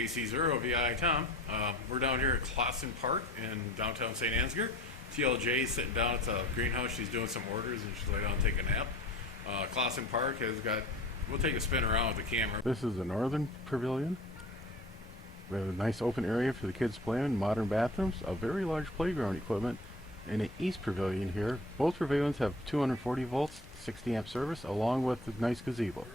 KC0 VI Tom. We're down here at Clausen Park in downtown St. Ansgar. TLJ is sitting down at the greenhouse. She's doing some orders and she's laid down and take a nap. Clausen Park has got, we'll take a spin around with the camera. This is the northern pavilion. We have a nice open area for the kids to play in, modern bathrooms, a very large playground equipment, and an east pavilion here. Both pavilions have 240 volts, 60 amp service, along with a nice gazebo.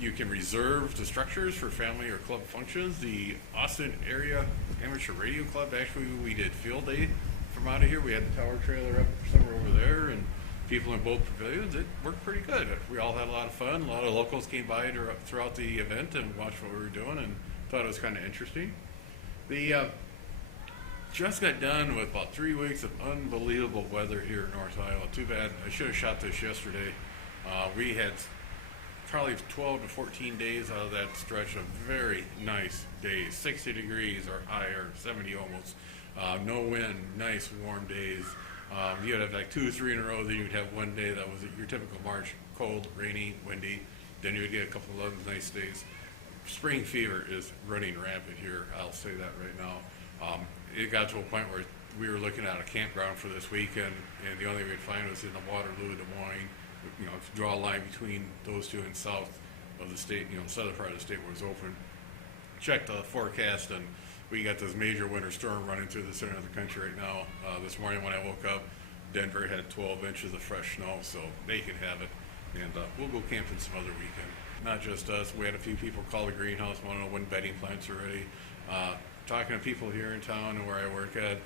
You can reserve the structures for family or club functions. The Austin Area Amateur Radio Club, actually we did field day from out of here. We had the tower trailer up somewhere over there and people in both pavilions. It worked pretty good. We all had a lot of fun. A lot of locals came by throughout the event and watched what we were doing and thought it was kind of interesting. The just got done with about 3 weeks of unbelievable weather here in North Iowa. Too bad. I should have shot this yesterday. We had probably 12 to 14 days out of that stretch of very nice days, 60 degrees or higher, 70 almost. No wind, nice warm days. You'd have like 2 or 3 in a row, then you'd have one day that was your typical March, cold, rainy, windy. Then you would get a couple of other nice days. Spring fever is running rampant here, I'll say that right now. It got to a point where we were looking at a campground for this weekend, and the only thing we'd find was in the Waterloo, Des Moines, you know, to draw a line between those two and south of the state, you know, the southern part of the state where it's open. Checked the forecast, and we got this major winter storm running through the center of the country right now. This morning when I woke up, Denver had 12 inches of fresh snow, so they can have it. And we'll go camping some other weekend. Not just us. We had a few people call the greenhouse, want to know when bedding plants are ready. Talking to people here in town and where I work at,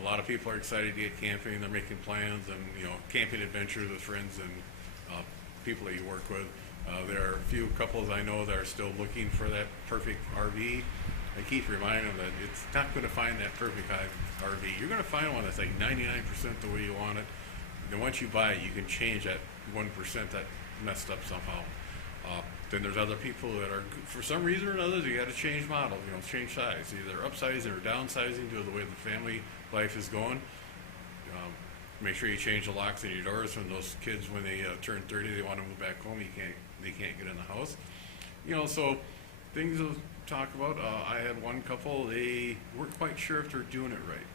a lot of people are excited to get camping. They're making plans and, you know, camping adventures with friends and people that you work with. There are a few couples I know that are still looking for that perfect RV. I keep reminding them that it's not going to find that perfect RV. You're going to find one that's like 99% the way you want it. And once you buy it, you can change that 1% that messed up somehow. Then there's other people that are, for some reason or another, you got to change model, you know, change size, either upsizing or downsizing to the way the family life is going. Make sure you change the locks in your doors when those kids, when they turn 30, they want to move back home. They can't get in the house. You know, so things to talk about. I had one couple. They weren't quite sure if they're doing it right.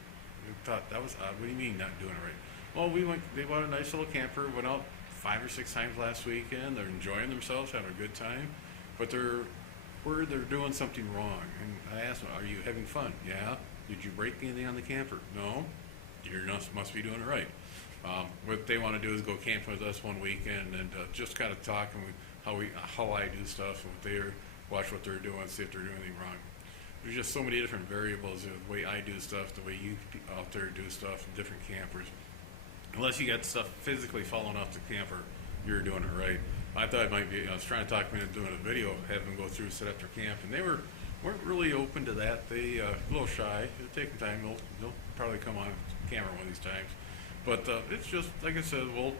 We thought that was odd. What do you mean not doing it right? Well, they bought a nice little camper. Went out 5 or 6 times last weekend. They're enjoying themselves, having a good time, but they're worried they're doing something wrong. And I asked them, "Are you having fun?" "Yeah." "Did you break anything on the camper?" "No." "You must be doing it right." What they want to do is go camping with us one weekend and just kind of talk and how I do stuff and watch what they're doing, see if they're doing anything wrong. There's just so many different variables in the way I do stuff, the way you out there do stuff, and different campers. Unless you got stuff physically falling off the camper, you're doing it right. I thought it might be, I was trying to talk them into doing a video, have them go through, set up their camp, and they weren't really open to that. They a little shy. It'll take time. They'll probably come on camera one of these times. But it's just, like I said, we'll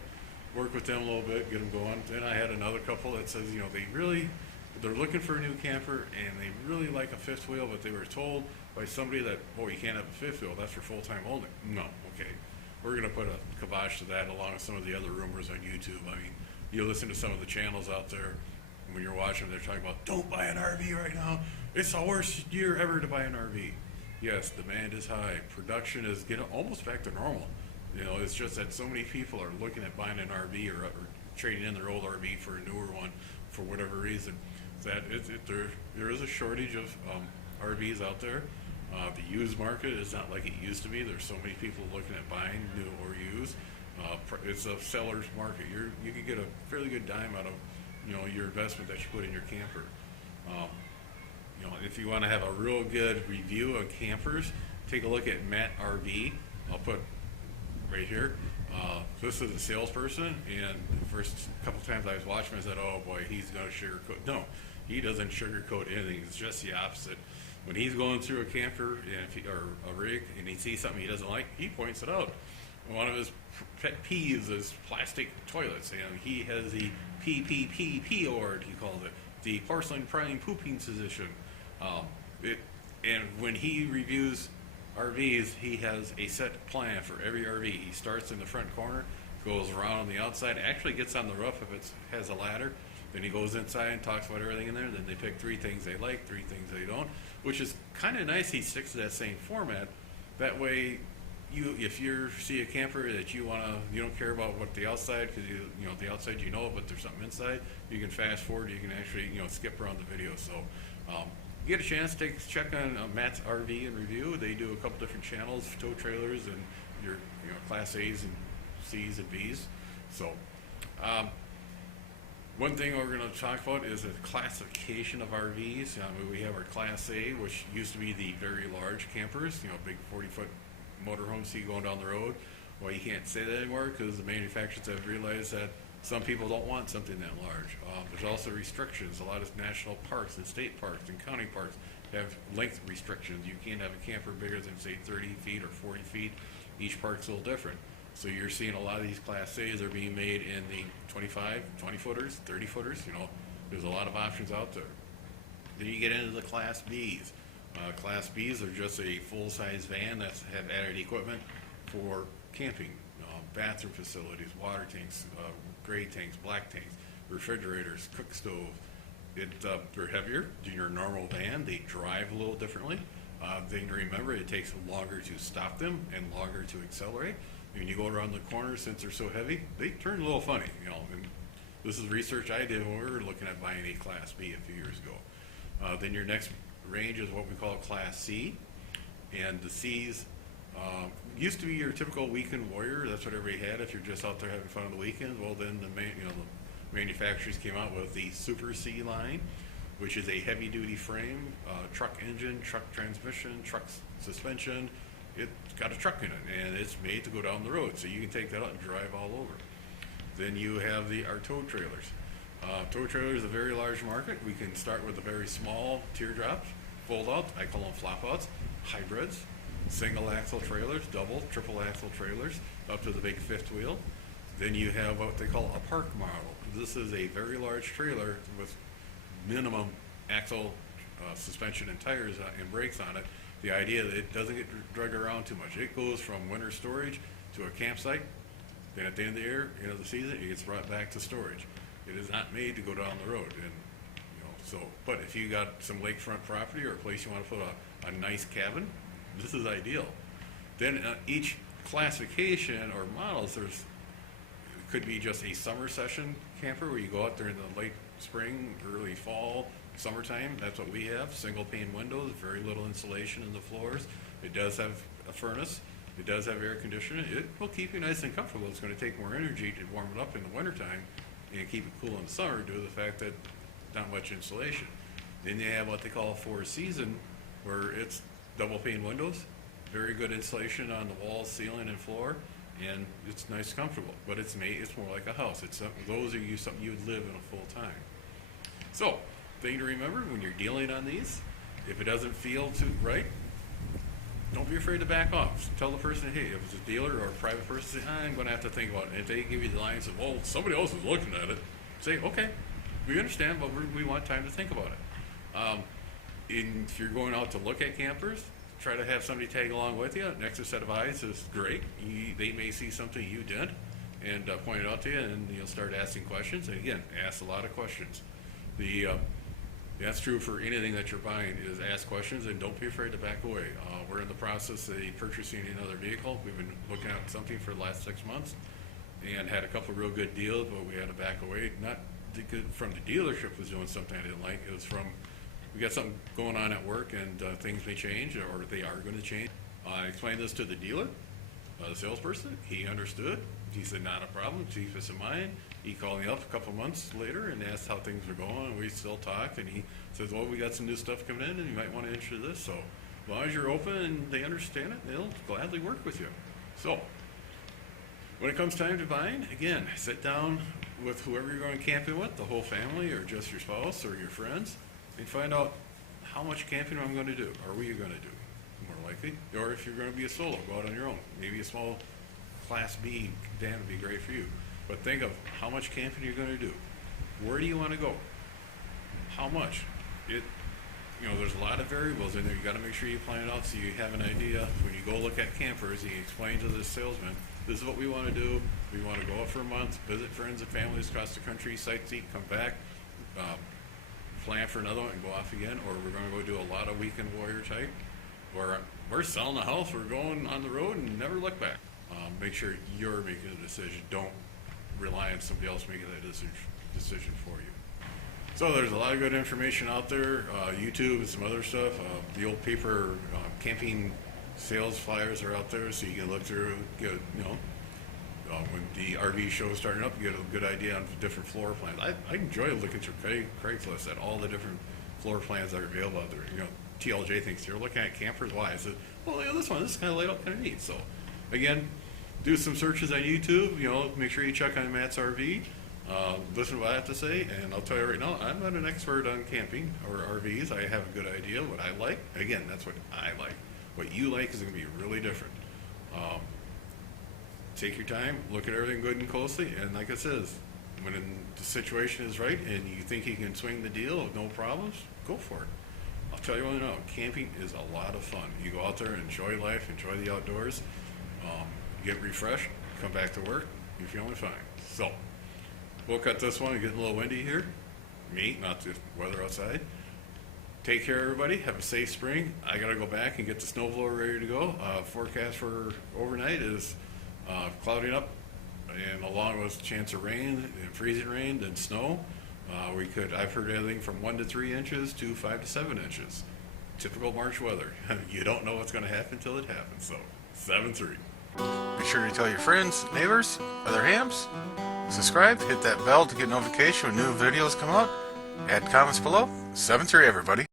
work with them a little bit, get them going. Then I had another couple that says, you know, they're looking for a new camper and they really like a fifth wheel, but they were told by somebody that, oh, you can't have a fifth wheel, that's for full-time only. No, okay. We're going to put a kibosh to that along with some of the other rumors on YouTube. I mean, you listen to some of the channels out there, and when you're watching, they're talking about, don't buy an RV right now. It's the worst year ever to buy an RV. Yes, demand is high. Production is getting almost back to normal. You know, it's just that so many people are looking at buying an RV or trading in their old RV for a newer one for whatever reason. That there is a shortage of RVs out there. The used market is not like it used to be. There's so many people looking at buying new or used. It's a seller's market. You can get a fairly good dime out of, you know, your investment that you put in your camper. You know, if you want to have a real good review of campers, take a look at Matt RV. I'll put right here. This is a salesperson, and the first couple times I was watching him, I said, oh boy, he's going to sugarcoat. No, he doesn't sugarcoat anything. It's just the opposite. When he's going through a camper or a rig and he sees something he doesn't like, he points it out. One of his pet peeves is plastic toilets, and he has the PPPP award, he called it, the porcelain prime pooping position. And when he reviews RVs, he has a set plan for every RV. He starts in the front corner, goes around on the outside, actually gets on the roof if it has a ladder, Then he goes inside and talks about everything in there. Then they pick 3 things they like, 3 things they don't, which is kind of nice. He sticks to that same format. That way, if you see a camper that you don't care about what the outside, because the outside but there's something inside, you can fast forward. You can actually skip around the video. So you get a chance, check on Matt's RV and Review. They do a couple different channels, tow trailers, and your Class A's and C's and B's. So one thing we're going to talk about is the classification of RVs. We have our Class A, which used to be the very large campers, big 40-foot motorhome see going down the road. Well, you can't say that anymore because the manufacturers have realized that some people don't want something that large. There's also restrictions. A lot of national parks and state parks and county parks have length restrictions. You can't have a camper bigger than, say, 30 feet or 40 feet. Each park's a little different. So you're seeing a lot of these Class A's are being made in the 25, 20-footers, 30-footers. There's a lot of options out there. Then you get into the Class B's. Class B's are just a full-size van that have added equipment for camping, bathroom facilities, water tanks, gray tanks, black tanks, refrigerators, cook stove. They're heavier than your normal van. They drive a little differently. Thing to remember, it takes longer to stop them and longer to accelerate. When you go around the corner, since they're so heavy, they turn a little funny. And this is research I did when we were looking at buying a Class B a few years ago. Then your next range is what we call Class C, and the C's used to be your typical weekend warrior. That's what everybody had if you're just out there having fun on the weekend. Well, then the manufacturers came out with the Super C line, which is a heavy-duty frame, truck engine, truck transmission, truck suspension. It's got a truck in it, and it's made to go down the road, so you can take that out and drive all over. Then you have our tow trailers. Tow trailers is a very large market. We can start with the very small teardrops, fold-outs, I call them flop-outs, hybrids, single-axle trailers, double, triple-axle trailers, up to the big fifth wheel. Then you have what they call a park model. This is a very large trailer with minimum axle suspension and tires and brakes on it. The idea that it doesn't get dragged around too much. It goes from winter storage to a campsite. Then at the end of the year, the season, it gets brought back to storage. It is not made to go down the road. And but if you got some lakefront property or a place you want to put a nice cabin, this is ideal. Then each classification or models, could be just a summer session camper where you go out during the late spring, early fall, summertime. That's what we have. Single pane windows, very little insulation in the floors. It does have a furnace. It does have air conditioning. It will keep you nice and comfortable. It's going to take more energy to warm it up in the wintertime and keep it cool in the summer due to the fact that not much insulation. Then you have what they call a four-season, where it's double pane windows, very good insulation on the walls, ceiling, and floor, and it's nice, comfortable. But it's more like a house. Those are something you would live in a full time. So, thing to remember when you're dealing on these, if it doesn't feel too right, don't be afraid to back off. Tell the person, hey, if it's a dealer or a private person, say, I'm going to have to think about it. And if they give you the lines of, well, somebody else is looking at it, say, okay, we understand, but we want time to think about it. If you're going out to look at campers, try to have somebody tag along with you. An extra set of eyes is great. They may see something you did and point it out to you, and you'll start asking questions. And again, ask a lot of questions. That's true for anything that you're buying, is ask questions and don't be afraid to back away. We're in the process of purchasing another vehicle. We've been looking at something for the last 6 months and had a couple of real good deals, but we had to back away. Not from the dealership was doing something I didn't like. It was from, we got something going on at work and things may change, or they are going to change. I explained this to the dealer, the salesperson. He understood. He said, not a problem, keep this in mind. He called me up a couple months later and asked how things were going, and we still talked, and he says, well, we got some new stuff coming in, and you might want to enter this. So as long as you're open and they understand it, they'll gladly work with you. So when it comes time to buying, again, sit down with whoever you're going camping with, the whole family or just your spouse or your friends, and find out how much camping I'm going to do. Are we going to do? More likely. Or if you're going to be a solo, go out on your own. Maybe a small Class B van would be great for you. But think of how much camping you're going to do. Where do you want to go? How much? There's a lot of variables in there. You got to make sure you plan it out so you have an idea. When you go look at campers, you explain to the salesman, this is what we want to do. We want to go out for a month, visit friends and families across the country, sightsee, come back. plan for another one and go off again, or we're going to go do a lot of weekend warrior type, or we're selling the house, we're going on the road and never look back. Make sure you're making the decision. Don't rely on somebody else making that decision for you. So there's a lot of good information out there, YouTube and some other stuff. The old paper camping sales flyers are out there, so you can look through, get, when the RV show is starting up, you get a good idea on different floor plans. I enjoy looking through Craigslist at all the different floor plans that are available out there. TLJ thinks you're looking at campers. Why? I said, well, this is kind of laid out kind of neat. So, again, do some searches on YouTube. Make sure you check on Matt's RV. Listen to what I have to say, and I'll tell you right now, I'm not an expert on camping or RVs. I have a good idea what I like. Again, that's what I like. What you like is going to be really different. Take your time, look at everything good and closely, and like I says, when the situation is right and you think you can swing the deal with no problems, go for it. I'll tell you what now, camping is a lot of fun. You go out there, enjoy life, enjoy the outdoors, get refreshed, come back to work, you're feeling fine. So, we'll cut this one. It's getting a little windy here. Me, not the weather outside. Take care, everybody. Have a safe spring. I got to go back and get the snowblower ready to go. Forecast for overnight is clouding up, and along with a chance of rain, and freezing rain, and snow. I've heard anything from 1 to 3 inches to 5 to 7 inches. Typical March weather. You don't know what's going to happen until it happens. So, 7-3. Be sure to tell your friends, neighbors, other hams. Subscribe, hit that bell to get notification when new videos come out. Add comments below. 7-3, everybody.